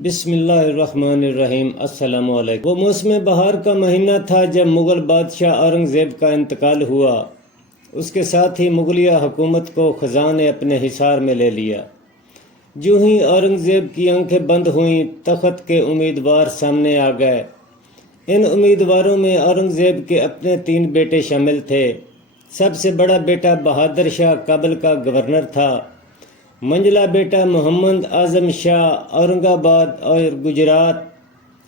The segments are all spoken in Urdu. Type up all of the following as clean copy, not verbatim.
بسم اللہ الرحمن الرحیم۔ السلام علیکم۔ وہ موسم بہار کا مہینہ تھا جب مغل بادشاہ اورنگزیب کا انتقال ہوا۔ اس کے ساتھ ہی مغلیہ حکومت کو خزاں نے اپنے حصار میں لے لیا۔ جو ہی اورنگزیب کی آنکھیں بند ہوئیں، تخت کے امیدوار سامنے آ گئے۔ ان امیدواروں میں اورنگزیب کے اپنے 3 بیٹے شامل تھے۔ سب سے بڑا بیٹا بہادر شاہ کابل کا گورنر تھا۔ منجلا بیٹا محمد اعظم شاہ اورنگ آباد اور گجرات،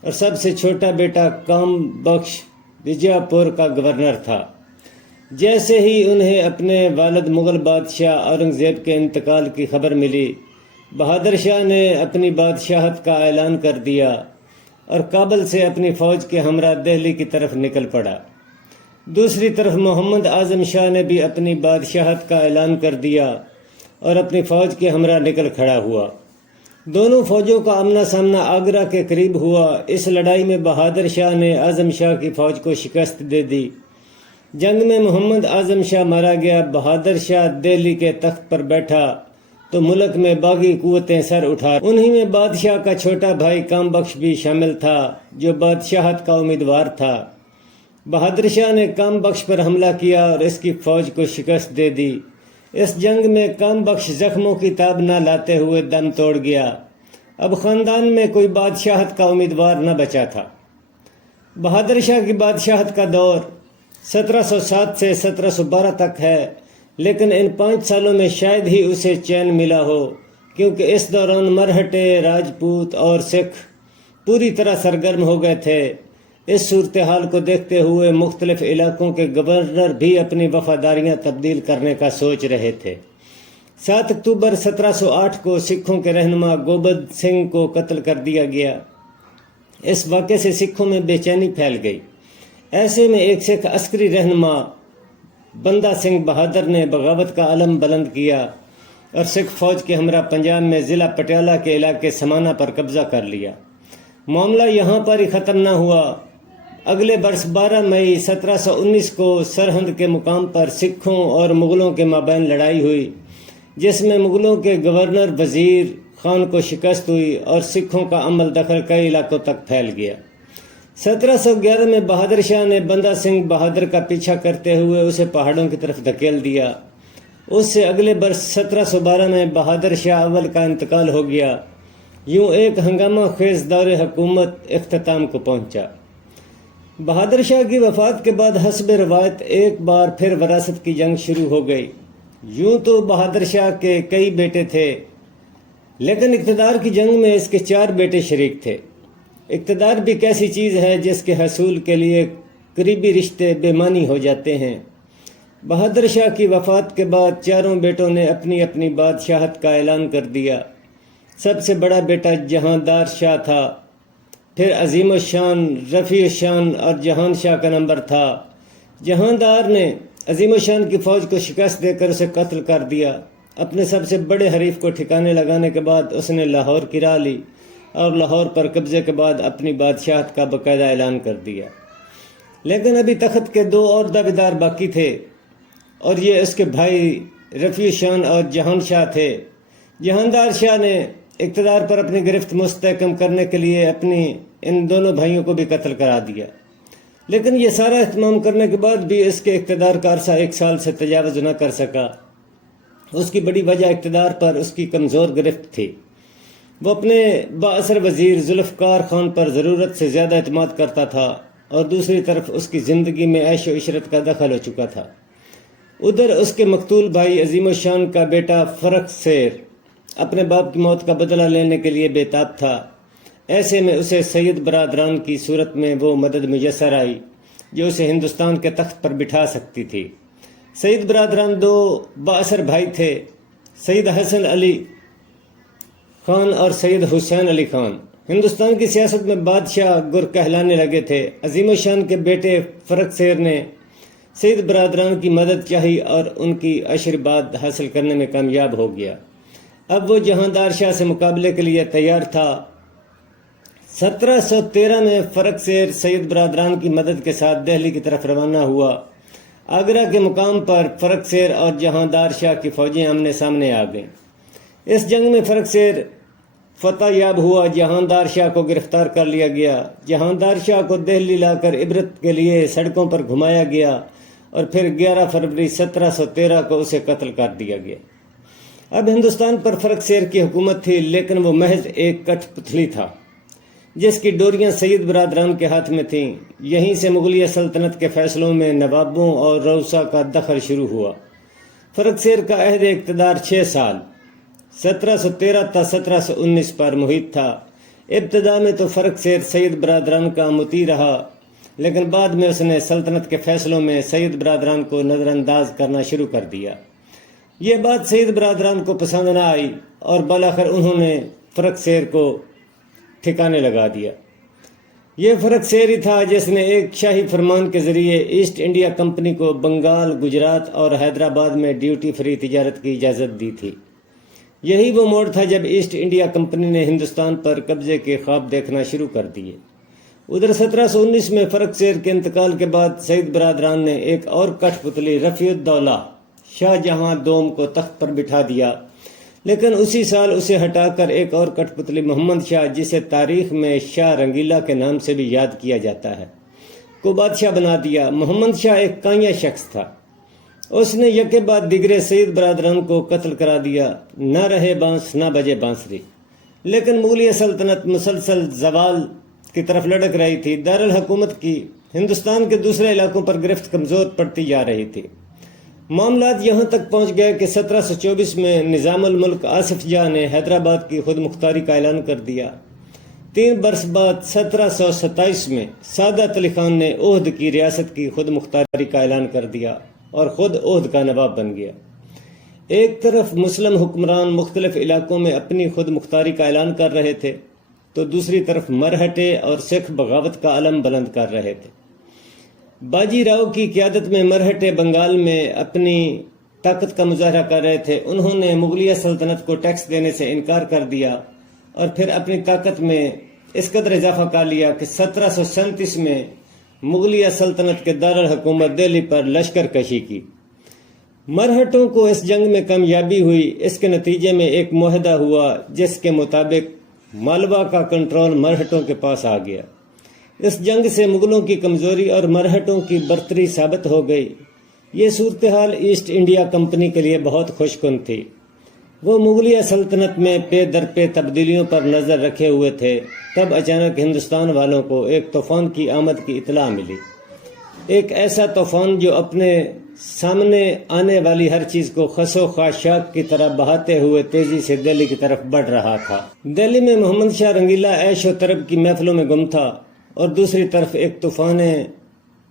اور سب سے چھوٹا بیٹا کام بخش وجے پور کا گورنر تھا۔ جیسے ہی انہیں اپنے والد مغل بادشاہ اورنگزیب کے انتقال کی خبر ملی، بہادر شاہ نے اپنی بادشاہت کا اعلان کر دیا اور کابل سے اپنی فوج کے ہمراہ دہلی کی طرف نکل پڑا۔ دوسری طرف محمد اعظم شاہ نے بھی اپنی بادشاہت کا اعلان کر دیا اور اپنی فوج کے ہمراہ نکل کھڑا ہوا۔ دونوں فوجوں کا آمنا سامنا آگرہ کے قریب ہوا۔ اس لڑائی میں بہادر شاہ نے اعظم شاہ کی فوج کو شکست دے دی۔ جنگ میں محمد اعظم شاہ مارا گیا۔ بہادر شاہ دہلی کے تخت پر بیٹھا تو ملک میں باغی قوتیں سر اٹھا۔ انہی میں بادشاہ کا چھوٹا بھائی کام بخش بھی شامل تھا، جو بادشاہت کا امیدوار تھا۔ بہادر شاہ نے کام بخش پر حملہ کیا اور اس کی فوج کو شکست دے دی۔ اس جنگ میں کام بخش زخموں کی تاب نہ لاتے ہوئے دم توڑ گیا۔ اب خاندان میں کوئی بادشاہت کا امیدوار نہ بچا تھا۔ بہادر شاہ کی بادشاہت کا دور 1707 سے 1712 تک ہے، لیکن ان 5 سالوں میں شاید ہی اسے چین ملا ہو، کیونکہ اس دوران مرہٹے، راجپوت اور سکھ پوری طرح سرگرم ہو گئے تھے۔ اس صورتحال کو دیکھتے ہوئے مختلف علاقوں کے گورنر بھی اپنی وفاداریاں تبدیل کرنے کا سوچ رہے تھے۔ 7 اکتوبر 1708 کو سکھوں کے رہنما گوبند سنگھ کو قتل کر دیا گیا۔ اس واقعے سے سکھوں میں بے چینی پھیل گئی۔ ایسے میں ایک سکھ عسکری رہنما بندہ سنگھ بہادر نے بغاوت کا علم بلند کیا اور سکھ فوج کے ہمراہ پنجاب میں ضلع پٹیالہ کے علاقے سمانا پر قبضہ کر لیا۔ معاملہ یہاں پر ہی ختم نہ ہوا۔ اگلے برس 12 مئی 1719 کو سرہند کے مقام پر سکھوں اور مغلوں کے مابین لڑائی ہوئی، جس میں مغلوں کے گورنر وزیر خان کو شکست ہوئی اور سکھوں کا عمل دخل کئی علاقوں تک پھیل گیا۔ 1711 میں بہادر شاہ نے بندہ سنگھ بہادر کا پیچھا کرتے ہوئے اسے پہاڑوں کی طرف دھکیل دیا۔ اس سے اگلے برس 1712 میں بہادر شاہ اول کا انتقال ہو گیا۔ یوں ایک ہنگامہ خیز دور حکومت اختتام کو پہنچا۔ بہادر شاہ کی وفات کے بعد حسب روایت ایک بار پھر وراثت کی جنگ شروع ہو گئی۔ یوں تو بہادر شاہ کے کئی بیٹے تھے، لیکن اقتدار کی جنگ میں اس کے 4 بیٹے شریک تھے۔ اقتدار بھی کیسی چیز ہے جس کے حصول کے لیے قریبی رشتے بے معنی ہو جاتے ہیں۔ بہادر شاہ کی وفات کے بعد چاروں بیٹوں نے اپنی اپنی بادشاہت کا اعلان کر دیا۔ سب سے بڑا بیٹا جہاندار شاہ تھا، پھر عظیم الشان، رفیع الشان اور جہان شاہ کا نمبر تھا۔ جہاندار نے عظیم الشان کی فوج کو شکست دے کر اسے قتل کر دیا۔ اپنے سب سے بڑے حریف کو ٹھکانے لگانے کے بعد اس نے لاہور گرا لی اور لاہور پر قبضے کے بعد اپنی بادشاہت کا باقاعدہ اعلان کر دیا۔ لیکن ابھی تخت کے 2 اور دعویدار باقی تھے، اور یہ اس کے بھائی رفیع الشان اور جہان شاہ تھے۔ جہاندار شاہ نے اقتدار پر اپنی گرفت مستحکم کرنے کے لیے ان دونوں بھائیوں کو بھی قتل کرا دیا، لیکن یہ سارا اہتمام کرنے کے بعد بھی اس کے اقتدار کا عرصہ 1 سال سے تجاوز نہ کر سکا۔ اس کی بڑی وجہ اقتدار پر اس کی کمزور گرفت تھی۔ وہ اپنے بااثر وزیر ذوالفقار خان پر ضرورت سے زیادہ اعتماد کرتا تھا، اور دوسری طرف اس کی زندگی میں عیش و عشرت کا دخل ہو چکا تھا۔ ادھر اس کے مقتول بھائی عظیم الشان کا بیٹا فرخ سیر اپنے باپ کی موت کا بدلہ لینے کے لیے بے تاب تھا۔ ایسے میں اسے سید برادران کی صورت میں وہ مدد میسر آئی جو اسے ہندوستان کے تخت پر بٹھا سکتی تھی۔ سید برادران 2 بااثر بھائی تھے، سید حسن علی خان اور سید حسین علی خان۔ ہندوستان کی سیاست میں بادشاہ گر کہلانے لگے تھے۔ عظیم الشان کے بیٹے فرخ سیر نے سید برادران کی مدد چاہی اور ان کی آشیرواد حاصل کرنے میں کامیاب ہو گیا۔ اب وہ جہاندار شاہ سے مقابلے کے لیے تیار تھا۔ 1713 میں فرخ سیر سید برادران کی مدد کے ساتھ دہلی کی طرف روانہ ہوا۔ آگرہ کے مقام پر فرخ سیر اور جہاندار شاہ کی فوجیں آمنے سامنے آ گئیں۔ اس جنگ میں فرخ سیر فتح یاب ہوا، جہاندار شاہ کو گرفتار کر لیا گیا۔ جہاندار شاہ کو دہلی لا کر عبرت کے لیے سڑکوں پر گھمایا گیا اور پھر 11 فروری 1713 کو اسے قتل کر دیا گیا۔ اب ہندوستان پر فرق سیر کی حکومت تھی، لیکن وہ محض ایک کٹھ پتلی تھا جس کی ڈوریاں سید برادران کے ہاتھ میں تھیں۔ یہیں سے مغلیہ سلطنت کے فیصلوں میں نوابوں اور رؤسا کا دخل شروع ہوا۔ فرق سیر کا عہد اقتدار 6 سال 1713 تا 1719 پر محیط تھا۔ ابتدا میں تو فرق سیر سید برادران کا مطیع رہا، لیکن بعد میں اس نے سلطنت کے فیصلوں میں سید برادران کو نظر انداز کرنا شروع کر دیا۔ یہ بات سید برادران کو پسند نہ آئی اور بالآخر انہوں نے فرق سیر کو ٹھکانے لگا دیا۔ یہ فرق سیر ہی تھا جس نے ایک شاہی فرمان کے ذریعے ایسٹ انڈیا کمپنی کو بنگال، گجرات اور حیدرآباد میں ڈیوٹی فری تجارت کی اجازت دی تھی۔ یہی وہ موڑ تھا جب ایسٹ انڈیا کمپنی نے ہندوستان پر قبضے کے خواب دیکھنا شروع کر دیے۔ ادھر 1719 میں فرق سیر کے انتقال کے بعد سید برادران نے ایک اور کٹھ پتلی رفیع الدولہ شاہ جہاں دوم کو تخت پر بٹھا دیا، لیکن اسی سال اسے ہٹا کر ایک اور کٹھ پتلی محمد شاہ، جسے تاریخ میں شاہ رنگیلا کے نام سے بھی یاد کیا جاتا ہے، کو بادشاہ بنا دیا۔ محمد شاہ ایک کائیا شخص تھا۔ اس نے یکے بعد دیگرے سید برادران کو قتل کرا دیا۔ نہ رہے بانس نہ بجے بانسری۔ لیکن مغلیہ سلطنت مسلسل زوال کی طرف لڑک رہی تھی۔ دارالحکومت کی ہندوستان کے دوسرے علاقوں پر گرفت کمزور پڑتی جا رہی تھی۔ معاملات یہاں تک پہنچ گئے کہ 1724 میں نظام الملک آصف جاہ نے حیدرآباد کی خود مختاری کا اعلان کر دیا۔ 3 برس بعد 1727 میں سعادت علی خان نے اودھ کی ریاست کی خود مختاری کا اعلان کر دیا اور خود اودھ کا نواب بن گیا۔ ایک طرف مسلم حکمران مختلف علاقوں میں اپنی خود مختاری کا اعلان کر رہے تھے، تو دوسری طرف مرہٹے اور سکھ بغاوت کا علم بلند کر رہے تھے۔ باجی راؤ کی قیادت میں مرہٹے بنگال میں اپنی طاقت کا مظاہرہ کر رہے تھے۔ انہوں نے مغلیہ سلطنت کو ٹیکس دینے سے انکار کر دیا اور پھر اپنی طاقت میں اس قدر اضافہ کر لیا کہ 1737 میں مغلیہ سلطنت کے دارالحکومت دہلی پر لشکر کشی کی۔ مرہٹوں کو اس جنگ میں کامیابی ہوئی۔ اس کے نتیجے میں ایک معاہدہ ہوا جس کے مطابق مالوا کا کنٹرول مرہٹوں کے پاس آ گیا۔ اس جنگ سے مغلوں کی کمزوری اور مرہٹوں کی برتری ثابت ہو گئی۔ یہ صورتحال ایسٹ انڈیا کمپنی کے لیے بہت خوش کن تھی۔ وہ مغلیہ سلطنت میں پے در پے تبدیلیوں پر نظر رکھے ہوئے تھے۔ تب اچانک ہندوستان والوں کو ایک طوفان کی آمد کی اطلاع ملی۔ ایک ایسا طوفان جو اپنے سامنے آنے والی ہر چیز کو خس و خاشاک کی طرح بہاتے ہوئے تیزی سے دہلی کی طرف بڑھ رہا تھا۔ دہلی میں محمد شاہ رنگیلا عیش و طرب کی محفلوں میں گم تھا اور دوسری طرف ایک طوفان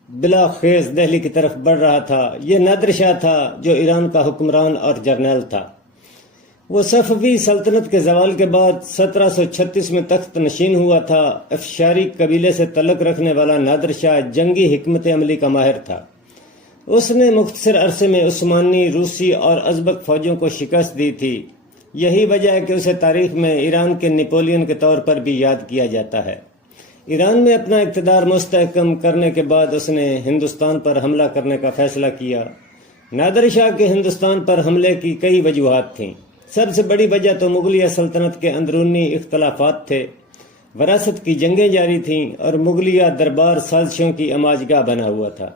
بلا خیز دہلی کی طرف بڑھ رہا تھا۔ یہ نادر شاہ تھا جو ایران کا حکمران اور جرنیل تھا۔ وہ صفوی سلطنت کے زوال کے بعد 1736 میں تخت نشین ہوا تھا۔ افشاری قبیلے سے تعلق رکھنے والا نادر شاہ جنگی حکمت عملی کا ماہر تھا۔ اس نے مختصر عرصے میں عثمانی، روسی اور ازبک فوجوں کو شکست دی تھی۔ یہی وجہ ہے کہ اسے تاریخ میں ایران کے نیپولین کے طور پر بھی یاد کیا جاتا ہے۔ ایران میں اپنا اقتدار مستحکم کرنے کے بعد اس نے ہندوستان پر حملہ کرنے کا فیصلہ کیا۔ نادر شاہ کے ہندوستان پر حملے کی کئی وجوہات تھیں۔ سب سے بڑی وجہ تو مغلیہ سلطنت کے اندرونی اختلافات تھے۔ وراثت کی جنگیں جاری تھیں اور مغلیہ دربار سازشوں کی اماجگاہ بنا ہوا تھا۔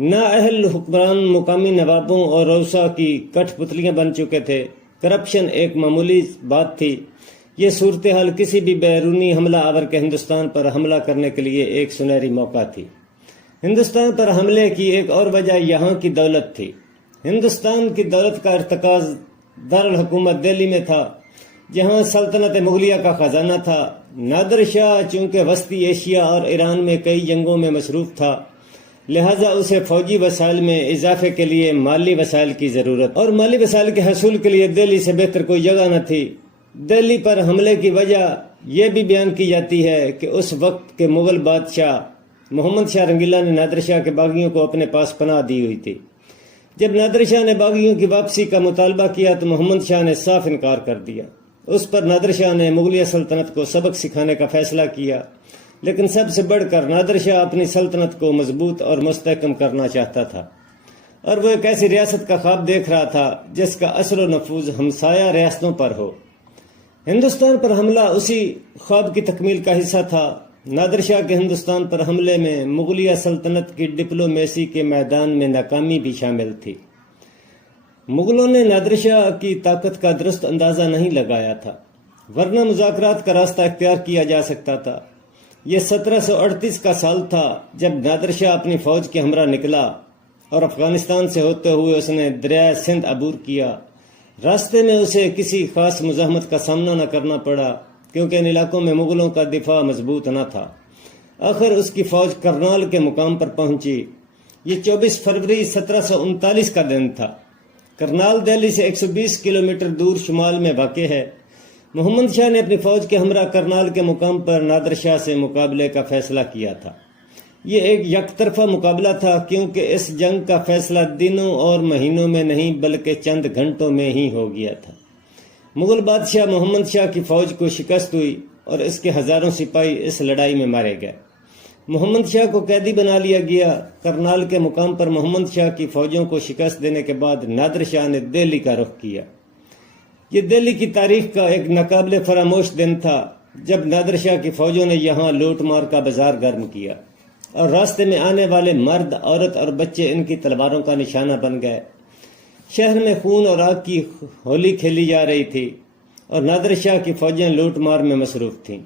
نااہل حکمران مقامی نوابوں اور رؤسا کی کٹھ پتلیاں بن چکے تھے۔ کرپشن ایک معمولی بات تھی۔ یہ صورتحال کسی بھی بیرونی حملہ آور کے ہندوستان پر حملہ کرنے کے لیے ایک سنہری موقع تھی۔ ہندوستان پر حملے کی ایک اور وجہ یہاں کی دولت تھی۔ ہندوستان کی دولت کا ارتکاز دارالحکومت دہلی میں تھا، جہاں سلطنت مغلیہ کا خزانہ تھا۔ نادر شاہ چونکہ وسطی ایشیا اور ایران میں کئی جنگوں میں مصروف تھا، لہٰذا اسے فوجی وسائل میں اضافے کے لیے مالی وسائل کی ضرورت، اور مالی وسائل کے حصول کے لیے دہلی سے بہتر کوئی جگہ نہ تھی۔ دہلی پر حملے کی وجہ یہ بھی بیان کی جاتی ہے کہ اس وقت کے مغل بادشاہ محمد شاہ رنگیلا نے نادر شاہ کے باغیوں کو اپنے پاس پناہ دی ہوئی تھی۔ جب نادر شاہ نے باغیوں کی واپسی کا مطالبہ کیا تو محمد شاہ نے صاف انکار کر دیا۔ اس پر نادر شاہ نے مغلیہ سلطنت کو سبق سکھانے کا فیصلہ کیا، لیکن سب سے بڑھ کر نادر شاہ اپنی سلطنت کو مضبوط اور مستحکم کرنا چاہتا تھا، اور وہ ایک ایسی ریاست کا خواب دیکھ رہا تھا جس کا اثر و نفوذ ہمسایہ ریاستوں پر ہو۔ ہندوستان پر حملہ اسی خواب کی تکمیل کا حصہ تھا۔ نادر شاہ کے ہندوستان پر حملے میں مغلیہ سلطنت کی ڈپلومیسی کے میدان میں ناکامی بھی شامل تھی۔ مغلوں نے نادر شاہ کی طاقت کا درست اندازہ نہیں لگایا تھا، ورنہ مذاکرات کا راستہ اختیار کیا جا سکتا تھا۔ یہ 1738 کا سال تھا جب نادر شاہ اپنی فوج کے ہمراہ نکلا اور افغانستان سے ہوتے ہوئے اس نے دریائے سندھ عبور کیا۔ راستے میں اسے کسی خاص مزاحمت کا سامنا نہ کرنا پڑا کیونکہ ان علاقوں میں مغلوں کا دفاع مضبوط نہ تھا۔ آخر اس کی فوج کرنال کے مقام پر پہنچی۔ یہ 24 فروری 1739 کا دن تھا۔ کرنال دہلی سے 120 کلومیٹر دور شمال میں واقع ہے۔ محمد شاہ نے اپنی فوج کے ہمراہ کرنال کے مقام پر نادر شاہ سے مقابلے کا فیصلہ کیا تھا۔ یہ ایک یک طرفہ مقابلہ تھا کیونکہ اس جنگ کا فیصلہ دنوں اور مہینوں میں نہیں بلکہ چند گھنٹوں میں ہی ہو گیا تھا۔ مغل بادشاہ محمد شاہ کی فوج کو شکست ہوئی اور اس کے ہزاروں سپاہی اس لڑائی میں مارے گئے۔ محمد شاہ کو قیدی بنا لیا گیا۔ کرنال کے مقام پر محمد شاہ کی فوجوں کو شکست دینے کے بعد نادر شاہ نے دہلی کا رخ کیا۔ یہ دہلی کی تاریخ کا ایک ناقابل فراموش دن تھا جب نادر شاہ کی فوجوں نے یہاں لوٹ مار کا بازار گرم کیا اور راستے میں آنے والے مرد، عورت اور بچے ان کی تلواروں کا نشانہ بن گئے۔ شہر میں خون اور آگ کی ہولی کھیلی جا رہی تھی اور نادر شاہ کی فوجیں لوٹ مار میں مصروف تھیں۔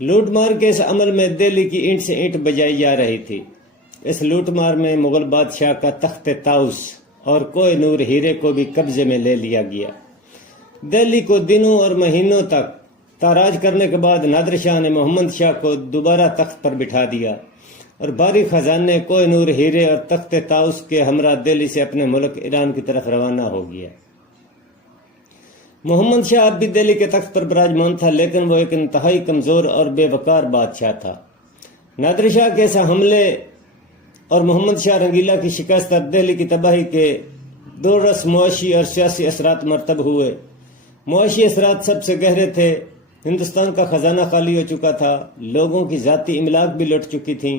لوٹ مار کے اس عمل میں دہلی کی اینٹ سے اینٹ بجائی جا رہی تھی۔ اس لوٹ مار میں مغل بادشاہ کا تخت طاؤس اور کوہ نور ہیرے کو بھی قبضے میں لے لیا گیا۔ دہلی کو دنوں اور مہینوں تک تاراج کرنے کے بعد نادر شاہ نے محمد شاہ کو دوبارہ تخت پر بٹھا دیا اور بھاری خزانے، کوہ نور ہیرے اور تخت طاؤس کے ہمراہ دہلی سے اپنے ملک ایران کی طرف روانہ ہو گیا۔ محمد شاہ اب بھی دہلی کے تخت پر براجمان تھا، لیکن وہ ایک انتہائی کمزور اور بے وقار بادشاہ تھا۔ نادر شاہ کے ایسا حملے اور محمد شاہ رنگیلا کی شکست اور دہلی کی تباہی کے دو رس معاشی اور سیاسی اثرات مرتب ہوئے۔ معاشی اثرات سب سے گہرے تھے۔ ہندوستان کا خزانہ خالی ہو چکا تھا، لوگوں کی ذاتی املاک بھی لٹ چکی تھیں۔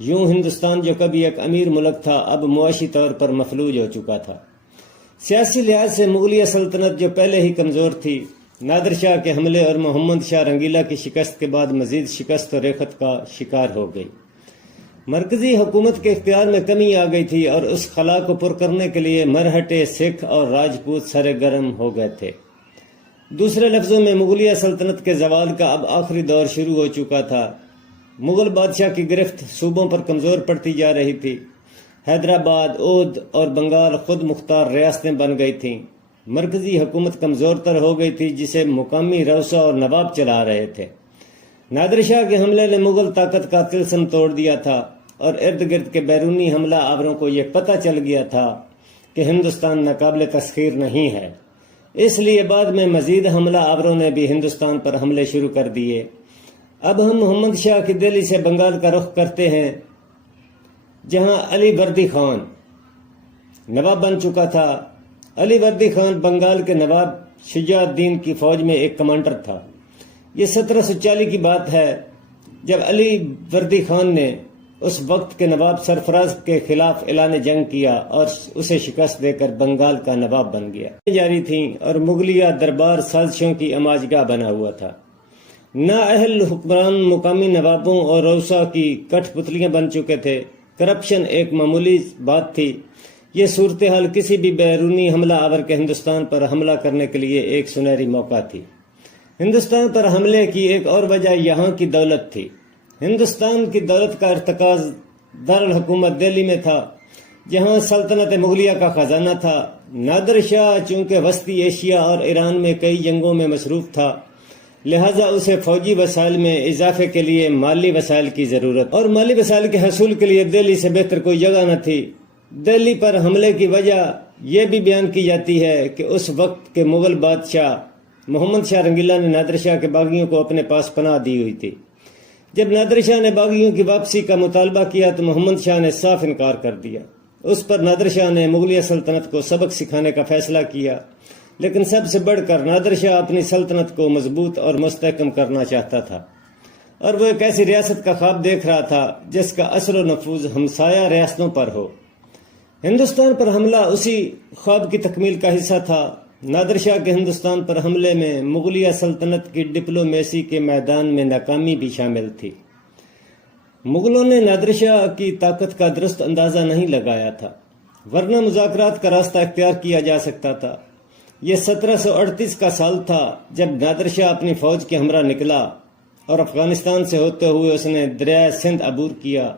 یوں ہندوستان جو کبھی ایک امیر ملک تھا اب معاشی طور پر مفلوج ہو چکا تھا۔ سیاسی لحاظ سے مغلیہ سلطنت جو پہلے ہی کمزور تھی، نادر شاہ کے حملے اور محمد شاہ رنگیلا کی شکست کے بعد مزید شکست و ریخت کا شکار ہو گئی۔ مرکزی حکومت کے اختیار میں کمی آ گئی تھی اور اس خلا کو پر کرنے کے لیے مرہٹے، سکھ اور راجپوت سرگرم ہو گئے تھے۔ دوسرے لفظوں میں مغلیہ سلطنت کے زوال کا اب آخری دور شروع ہو چکا تھا۔ مغل بادشاہ کی گرفت صوبوں پر کمزور پڑتی جا رہی تھی۔ حیدرآباد، اودھ اور بنگال خود مختار ریاستیں بن گئی تھیں۔ مرکزی حکومت کمزور تر ہو گئی تھی جسے مقامی روسا اور نواب چلا رہے تھے۔ نادر شاہ کے حملے نے مغل طاقت کا طلسم توڑ دیا تھا اور ارد گرد کے بیرونی حملہ آوروں کو یہ پتہ چل گیا تھا کہ ہندوستان ناقابل تسخیر نہیں ہے۔ اس لیے بعد میں مزید حملہ آوروں نے بھی ہندوستان پر حملے شروع کر دیے۔ اب ہم محمد شاہ کی دہلی سے بنگال کا رخ کرتے ہیں، جہاں علی وردی خان نواب بن چکا تھا۔ علی وردی خان بنگال کے نواب شجاع الدین کی فوج میں ایک کمانڈر تھا۔ یہ 1740 کی بات ہے جب علی وردی خان نے اس وقت کے نواب سرفراز کے خلاف اعلان جنگ کیا اور اسے شکست دے کر بنگال کا نواب بن گیا۔ جاری تھیں اور مغلیہ دربار سازشوں کی اماجگاہ بنا ہوا تھا۔ نااہل حکمران مقامی نوابوں اور روسا کی کٹھ پتلیاں بن چکے تھے۔ کرپشن ایک معمولی بات تھی۔ یہ صورتحال کسی بھی بیرونی حملہ آور کے ہندوستان پر حملہ کرنے کے لیے ایک سنہری موقع تھی۔ ہندوستان پر حملے کی ایک اور وجہ یہاں کی دولت تھی۔ ہندوستان کی دولت کا ارتکاز دارالحکومت دہلی میں تھا، جہاں سلطنت مغلیہ کا خزانہ تھا۔ نادر شاہ چونکہ وسطی ایشیا اور ایران میں کئی جنگوں میں مصروف تھا، لہٰذا اسے فوجی وسائل میں اضافے کے لیے مالی وسائل کی ضرورت، اور مالی وسائل کے حصول کے لیے دہلی سے بہتر کوئی جگہ نہ تھی۔ دہلی پر حملے کی وجہ یہ بھی بیان کی جاتی ہے کہ اس وقت کے مغل بادشاہ محمد شاہ رنگیلا نے نادر شاہ کے باغیوں کو اپنے پاس پناہ دی ہوئی تھی۔ جب نادر شاہ نے باغیوں کی واپسی کا مطالبہ کیا تو محمد شاہ نے صاف انکار کر دیا۔ اس پر نادر شاہ نے مغلیہ سلطنت کو سبق سکھانے کا فیصلہ کیا، لیکن سب سے بڑھ کر نادر شاہ اپنی سلطنت کو مضبوط اور مستحکم کرنا چاہتا تھا، اور وہ ایک ایسی ریاست کا خواب دیکھ رہا تھا جس کا اثر و نفوذ ہمسایہ ریاستوں پر ہو۔ ہندوستان پر حملہ اسی خواب کی تکمیل کا حصہ تھا۔ نادر شاہ کے ہندوستان پر حملے میں مغلیہ سلطنت کی ڈپلومیسی کے میدان میں ناکامی بھی شامل تھی۔ مغلوں نے نادر شاہ کی طاقت کا درست اندازہ نہیں لگایا تھا، ورنہ مذاکرات کا راستہ اختیار کیا جا سکتا تھا۔ یہ 1738 کا سال تھا جب نادر شاہ اپنی فوج کے ہمراہ نکلا اور افغانستان سے ہوتے ہوئے اس نے دریائے سندھ عبور کیا۔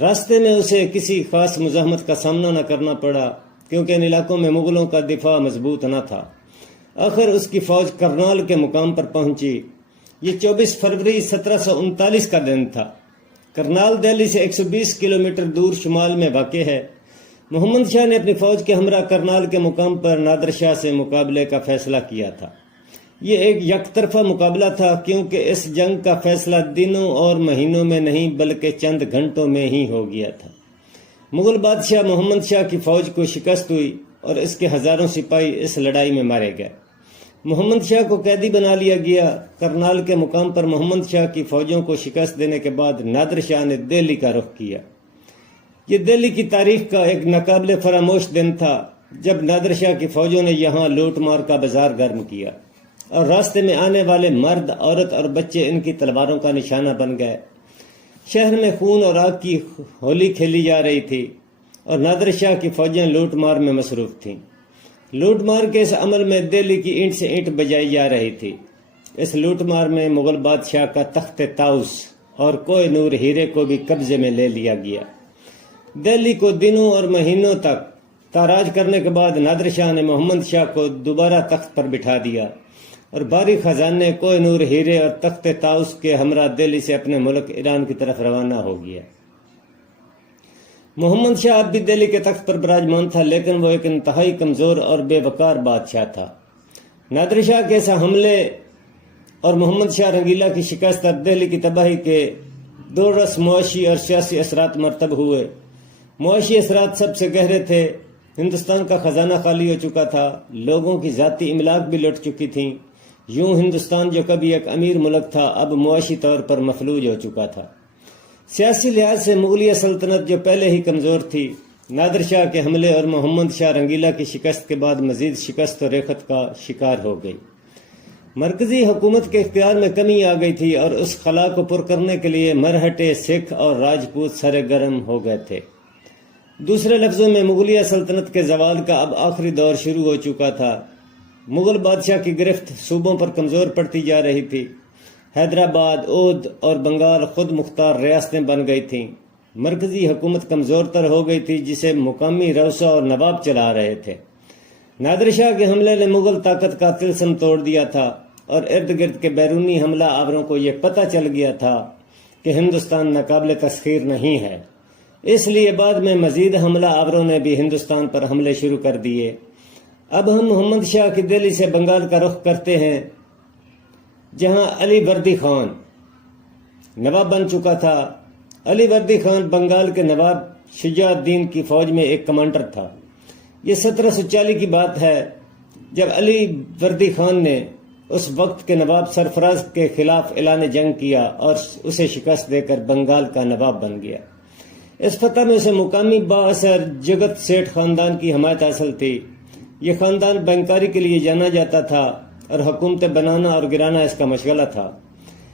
راستے میں اسے کسی خاص مزاحمت کا سامنا نہ کرنا پڑا کیونکہ ان علاقوں میں مغلوں کا دفاع مضبوط نہ تھا۔ آخر اس کی فوج کرنال کے مقام پر پہنچی۔ یہ 24 فروری 1739 کا دن تھا۔ کرنال دہلی سے 120 کلومیٹر دور شمال میں واقع ہے۔ محمد شاہ نے اپنی فوج کے ہمراہ کرنال کے مقام پر نادر شاہ سے مقابلے کا فیصلہ کیا تھا۔ یہ ایک یک طرفہ مقابلہ تھا کیونکہ اس جنگ کا فیصلہ دنوں اور مہینوں میں نہیں بلکہ چند گھنٹوں میں ہی ہو گیا تھا۔ مغل بادشاہ محمد شاہ کی فوج کو شکست ہوئی اور اس کے ہزاروں سپاہی اس لڑائی میں مارے گئے۔ محمد شاہ کو قیدی بنا لیا گیا۔ کرنال کے مقام پر محمد شاہ کی فوجوں کو شکست دینے کے بعد نادر شاہ نے دہلی کا رخ کیا۔ یہ دہلی کی تاریخ کا ایک ناقابل فراموش دن تھا جب نادر شاہ کی فوجوں نے یہاں لوٹ مار کا بازار گرم کیا اور راستے میں آنے والے مرد، عورت اور بچے ان کی تلواروں کا نشانہ بن گئے۔ شہر میں خون اور آگ کی ہولی کھیلی جا رہی تھی اور نادر شاہ کی فوجیں لوٹ مار میں مصروف تھیں۔ لوٹ مار کے اس عمل میں دہلی کی اینٹ سے اینٹ بجائی جا رہی تھی۔ اس لوٹ مار میں مغل بادشاہ کا تخت طاؤس اور کوہ نور ہیرے کو بھی قبضے میں لے لیا گیا۔ دہلی کو دنوں اور مہینوں تک تاراج کرنے کے بعد نادر شاہ نے محمد شاہ کو دوبارہ تخت پر بٹھا دیا اور بھاری خزانے، کوہ نور ہیرے اور تخت طاؤس کے ہمراہ دہلی سے اپنے ملک ایران کی طرف روانہ ہو گیا۔ محمد شاہ اب بھی دہلی کے تخت پر براجمان تھا، لیکن وہ ایک انتہائی کمزور اور بے وقار بادشاہ تھا۔ نادر شاہ کے ایسا حملے اور محمد شاہ رنگیلا کی شکست اور دہلی کی تباہی کے دو رس معاشی اور سیاسی اثرات مرتب ہوئے۔ معاشی اثرات سب سے گہرے تھے۔ ہندوستان کا خزانہ خالی ہو چکا تھا، لوگوں کی ذاتی املاک بھی لٹ چکی تھیں۔ یوں ہندوستان جو کبھی ایک امیر ملک تھا اب معاشی طور پر مفلوج ہو چکا تھا۔ سیاسی لحاظ سے مغلیہ سلطنت جو پہلے ہی کمزور تھی، نادر شاہ کے حملے اور محمد شاہ رنگیلا کی شکست کے بعد مزید شکست و ریخت کا شکار ہو گئی۔ مرکزی حکومت کے اختیار میں کمی آ گئی تھی اور اس خلا کو پر کرنے کے لیے مرہٹے، سکھ اور راجپوت سرگرم ہو گئے تھے۔ دوسرے لفظوں میں مغلیہ سلطنت کے زوال کا اب آخری دور شروع ہو چکا تھا۔ مغل بادشاہ کی گرفت صوبوں پر کمزور پڑتی جا رہی تھی۔ حیدرآباد، اودھ اور بنگال خود مختار ریاستیں بن گئی تھیں۔ مرکزی حکومت کمزور تر ہو گئی تھی جسے مقامی روسا اور نواب چلا رہے تھے۔ نادر شاہ کے حملے نے مغل طاقت کا طلسم توڑ دیا تھا اور ارد گرد کے بیرونی حملہ آوروں کو یہ پتہ چل گیا تھا کہ ہندوستان ناقابل تسخیر نہیں ہے۔ اس لیے بعد میں مزید حملہ آوروں نے بھی ہندوستان پر حملے شروع کر دیے۔ اب ہم محمد شاہ کی دہلی سے بنگال کا رخ کرتے ہیں، جہاں علی وردی خان نواب بن چکا تھا۔ علی وردی خان بنگال کے نواب شجاع الدین کی فوج میں ایک کمانڈر تھا۔ یہ 1740 کی بات ہے جب علی وردی خان نے اس وقت کے نواب سرفراز کے خلاف اعلان جنگ کیا اور اسے شکست دے کر بنگال کا نواب بن گیا۔ اس فتح میں اسے مقامی بااثر جگت سیٹھ خاندان کی حمایت حاصل تھی۔ یہ خاندان بینکاری کے لیے جانا جاتا تھا اور حکومتیں بنانا اور گرانا اس کا مشغلہ تھا۔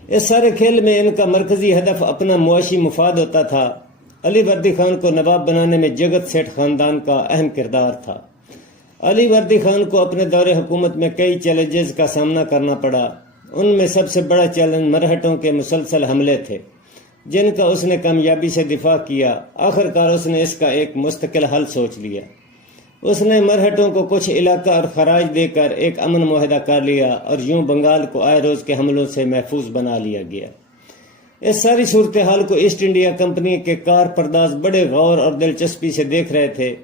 اس سارے کھیل میں ان کا مرکزی ہدف اپنا معاشی مفاد ہوتا تھا۔ علی وردی خان کو نواب بنانے میں جگت سیٹھ خاندان کا اہم کردار تھا۔ علی وردی خان کو اپنے دور حکومت میں کئی چیلنجز کا سامنا کرنا پڑا۔ ان میں سب سے بڑا چیلنج مرہٹوں کے مسلسل حملے تھے جن کا اس نے کامیابی سے دفاع کیا۔ آخرکار اس نے اس کا ایک مستقل حل سوچ لیا۔ اس نے مرہٹوں کو کچھ علاقہ اور خراج دے کر ایک امن معاہدہ کر لیا اور یوں بنگال کو آئے روز کے حملوں سے محفوظ بنا لیا گیا۔ اس ساری صورتحال کو ایسٹ انڈیا کمپنی کے کار پرداز بڑے غور اور دلچسپی سے دیکھ رہے تھے۔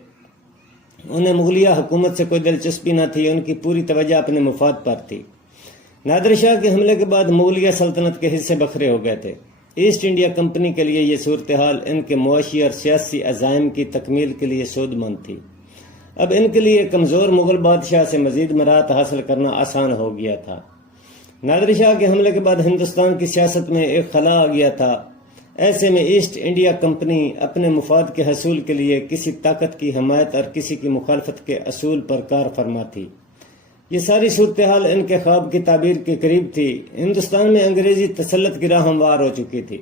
انہیں مغلیہ حکومت سے کوئی دلچسپی نہ تھی، ان کی پوری توجہ اپنے مفاد پر تھی۔ نادر شاہ کے حملے کے بعد مغلیہ سلطنت کے حصے بکھرے ہو گئے تھے۔ ایسٹ انڈیا کمپنی کے لیے یہ صورتحال ان کے معاشی اور سیاسی عزائم کی تکمیل کے لیے سود مند تھی۔ اب ان کے لیے کمزور مغل بادشاہ سے مزید مراحت حاصل کرنا آسان ہو گیا تھا۔ نادر شاہ کے حملے کے بعد ہندوستان کی سیاست میں ایک خلا آ گیا تھا۔ ایسے میں ایسٹ انڈیا کمپنی اپنے مفاد کے حصول کے لیے کسی طاقت کی حمایت اور کسی کی مخالفت کے اصول پر کار فرما تھی۔ یہ ساری صورتحال ان کے خواب کی تعبیر کے قریب تھی۔ ہندوستان میں انگریزی تسلط کی راہ ہموار ہو چکی تھی۔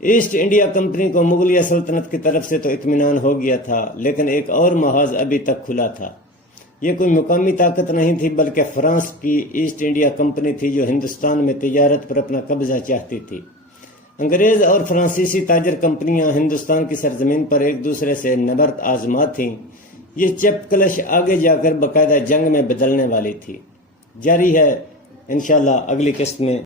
ایسٹ انڈیا کمپنی کو مغلیہ سلطنت کی طرف سے تو اطمینان ہو گیا تھا، لیکن ایک اور محاذ ابھی تک کھلا تھا۔ یہ کوئی مقامی طاقت نہیں تھی، بلکہ فرانس کی ایسٹ انڈیا کمپنی تھی جو ہندوستان میں تجارت پر اپنا قبضہ چاہتی تھی۔ انگریز اور فرانسیسی تاجر کمپنیاں ہندوستان کی سرزمین پر ایک دوسرے سے نبرد آزما تھیں۔ یہ چپ کلش آگے جا کر باقاعدہ جنگ میں بدلنے والی تھی۔ جاری ہے انشاءاللہ اگلی قسط میں۔